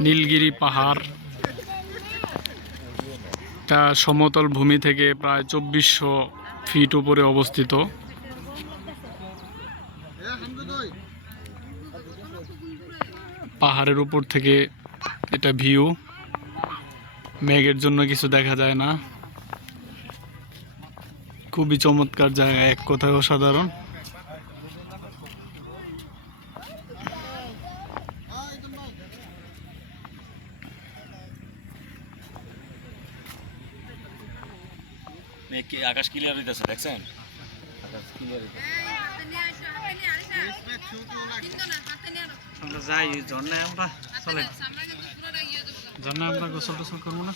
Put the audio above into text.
নীলগিরি পাহাড়। তা সমতল ভূমি থেকে প্রায় চব্বিশশো ফিট উপরে অবস্থিত। পাহাড়ের উপর থেকে এটা ভিউ। মেঘের জন্য কিছু দেখা যায় না। খুবই চমৎকার জায়গা, এক কথায় অসাধারণ। কি আকাশ ক্লিয়ার হইতেছে দেখছেন? আকাশ ক্লিয়ার আমরা যাই ঝর্ণায় আমরা চলে। ঝর্ণায় আমরা গোসল টোসল করব না।